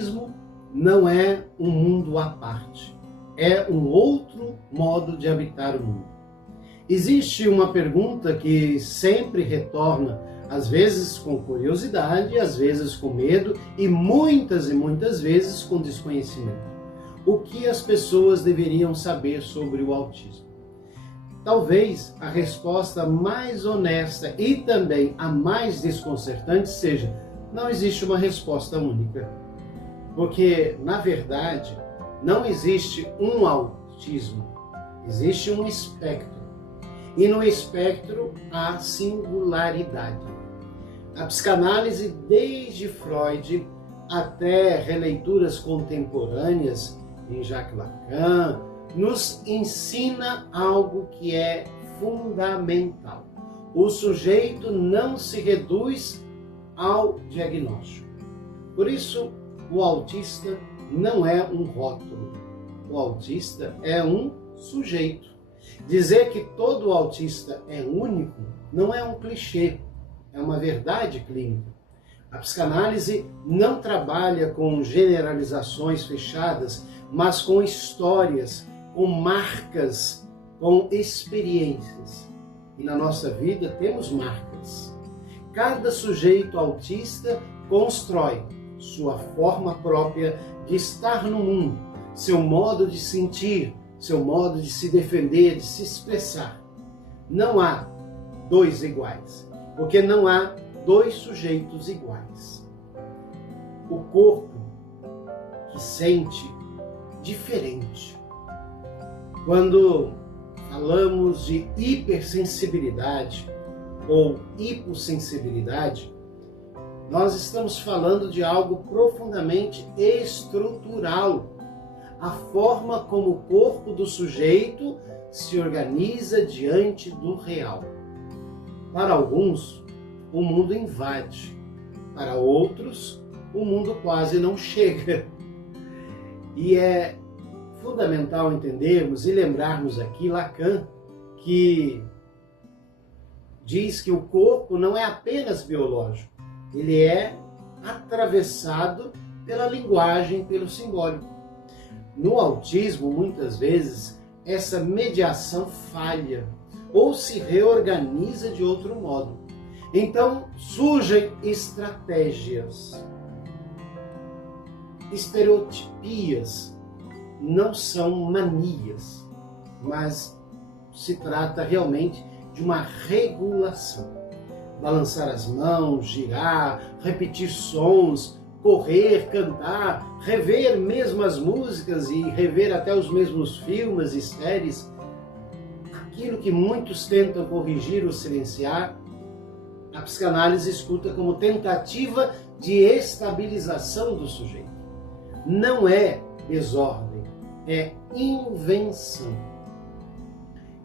autismo não é um mundo à parte, é um outro modo de habitar o mundo. Existe uma pergunta que sempre retorna, às vezes com curiosidade, às vezes com medo e muitas vezes com desconhecimento. O que as pessoas deveriam saber sobre o autismo? Talvez a resposta mais honesta e também a mais desconcertante seja: não existe uma resposta única. Porque, na verdade, não existe um autismo, existe um espectro. E no espectro há singularidade. A psicanálise, desde Freud até releituras contemporâneas em Jacques Lacan, nos ensina algo que é fundamental. O sujeito não se reduz ao diagnóstico. Por isso, o autista não é um rótulo. O autista é um sujeito. Dizer que todo autista é único não é um clichê, é uma verdade clínica. A psicanálise não trabalha com generalizações fechadas, mas com histórias, com marcas, com experiências. E na nossa vida temos marcas. Cada sujeito autista constrói sua forma própria de estar no mundo, seu modo de sentir, seu modo de se defender, de se expressar. Não há dois iguais, porque não há dois sujeitos iguais. O corpo que sente diferente. Quando falamos de hipersensibilidade ou hipossensibilidade, nós estamos falando de algo profundamente estrutural. A forma como o corpo do sujeito se organiza diante do real. Para alguns, o mundo invade. Para outros, o mundo quase não chega. E é fundamental entendermos e lembrarmos aqui Lacan, que diz que o corpo não é apenas biológico, ele é atravessado pela linguagem, pelo simbólico. No autismo, muitas vezes, essa mediação falha ou se reorganiza de outro modo. Então, surgem estratégias, estereotipias. Não são manias, mas se trata realmente de uma regulação. Balançar as mãos, girar, repetir sons, correr, cantar, rever mesmo as músicas e rever até os mesmos filmes e séries. Aquilo que muitos tentam corrigir ou silenciar, a psicanálise escuta como tentativa de estabilização do sujeito. Não é desordem, é invenção.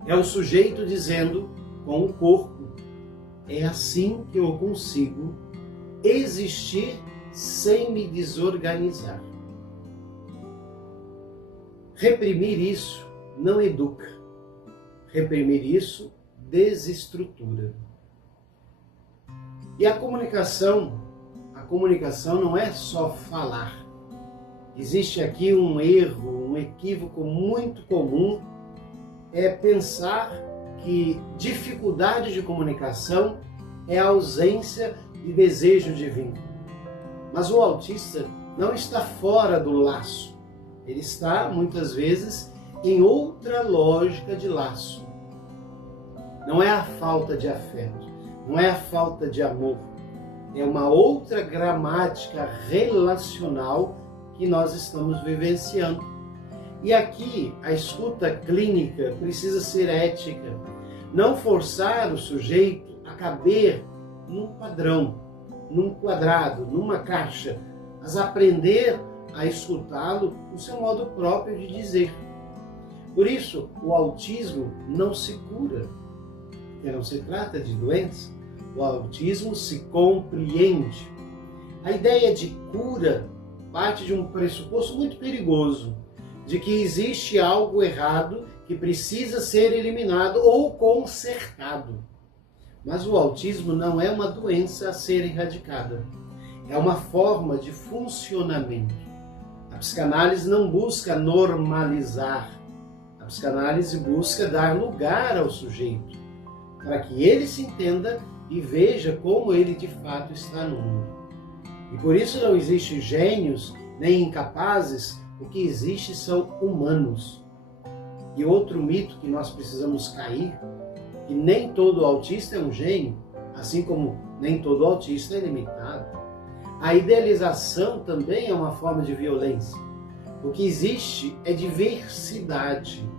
É o sujeito dizendo com o corpo: é assim que eu consigo existir sem me desorganizar. Reprimir isso não educa. Reprimir isso desestrutura. E a comunicação não é só falar. Existe aqui um erro, um equívoco muito comum, é pensar que dificuldade de comunicação é a ausência de desejo de vínculo. Mas o autista não está fora do laço. Ele está, muitas vezes, em outra lógica de laço. Não é a falta de afeto, não é a falta de amor. É uma outra gramática relacional que nós estamos vivenciando. E aqui a escuta clínica precisa ser ética. Não forçar o sujeito a caber num padrão, num quadrado, numa caixa, mas aprender a escutá-lo no seu modo próprio de dizer. Por isso, o autismo não se cura, porque não se trata de doença. O autismo se compreende. A ideia de cura parte de um pressuposto muito perigoso, de que existe algo errado que precisa ser eliminado ou consertado. Mas o autismo não é uma doença a ser erradicada. é uma forma de funcionamento. A psicanálise não busca normalizar, a psicanálise busca dar lugar ao sujeito, para que ele se entenda e veja como ele de fato está no mundo. E por isso não existe gênios nem incapazes, o que existe são humanos. E outro mito que nós precisamos cair, que nem todo autista é um gênio, assim como nem todo autista é limitado. A idealização também é uma forma de violência. O que existe é diversidade,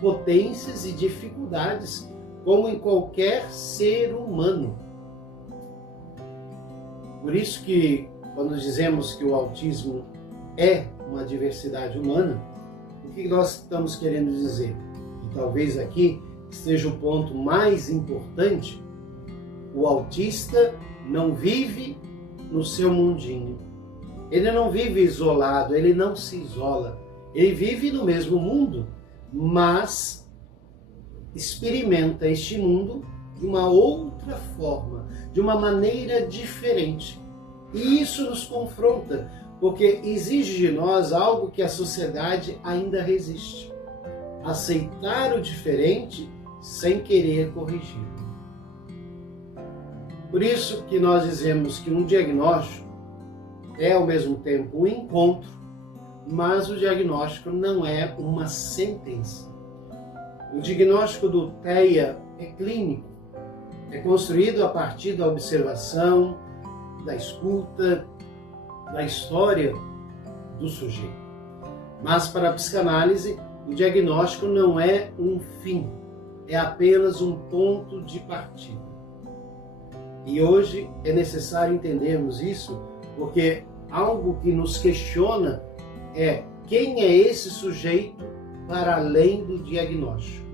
potências e dificuldades, como em qualquer ser humano. Por isso que, quando dizemos que o autismo é uma diversidade humana, o que nós estamos querendo dizer? E talvez aqui esteja o ponto mais importante: o autista não vive no seu mundinho. Ele não vive isolado, ele não se isola. Ele vive no mesmo mundo, mas experimenta este mundo de uma outra forma, de uma maneira diferente. E isso nos confronta, porque exige de nós algo que a sociedade ainda resiste: aceitar o diferente sem querer corrigir. Por isso que nós dizemos que um diagnóstico é ao mesmo tempo um encontro, mas o diagnóstico não é uma sentença. O diagnóstico do TEA é clínico, é construído a partir da observação, da escuta, da história do sujeito. Mas para a psicanálise, o diagnóstico não é um fim, é apenas um ponto de partida. E hoje é necessário entendermos isso, porque algo que nos questiona é: quem é esse sujeito para além do diagnóstico?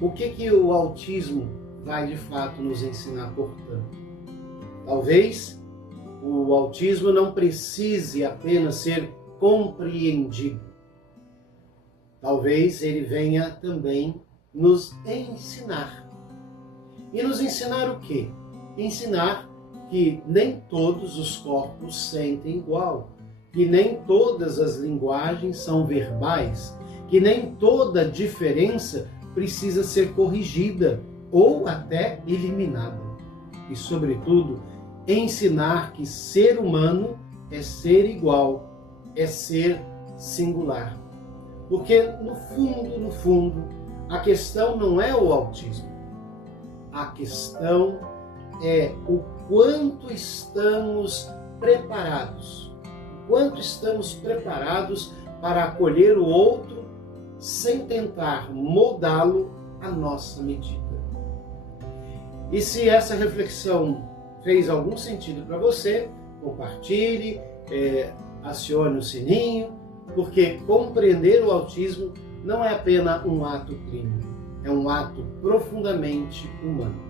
O que o autismo vai de fato nos ensinar, portanto? Talvez o autismo não precise apenas ser compreendido. Talvez ele venha também nos ensinar. E nos ensinar o quê? Ensinar que nem todos os corpos sentem igual, que nem todas as linguagens são verbais, que nem toda diferença precisa ser corrigida ou até eliminada. E, sobretudo, ensinar que ser humano é ser igual, é ser singular. Porque, no fundo, a questão não é o autismo. A questão é o quanto estamos preparados. O quanto estamos preparados para acolher o outro sem tentar moldá-lo à nossa medida. E se essa reflexão fez algum sentido para você, compartilhe, acione o sininho, porque compreender o autismo não é apenas um ato clínico, é um ato profundamente humano.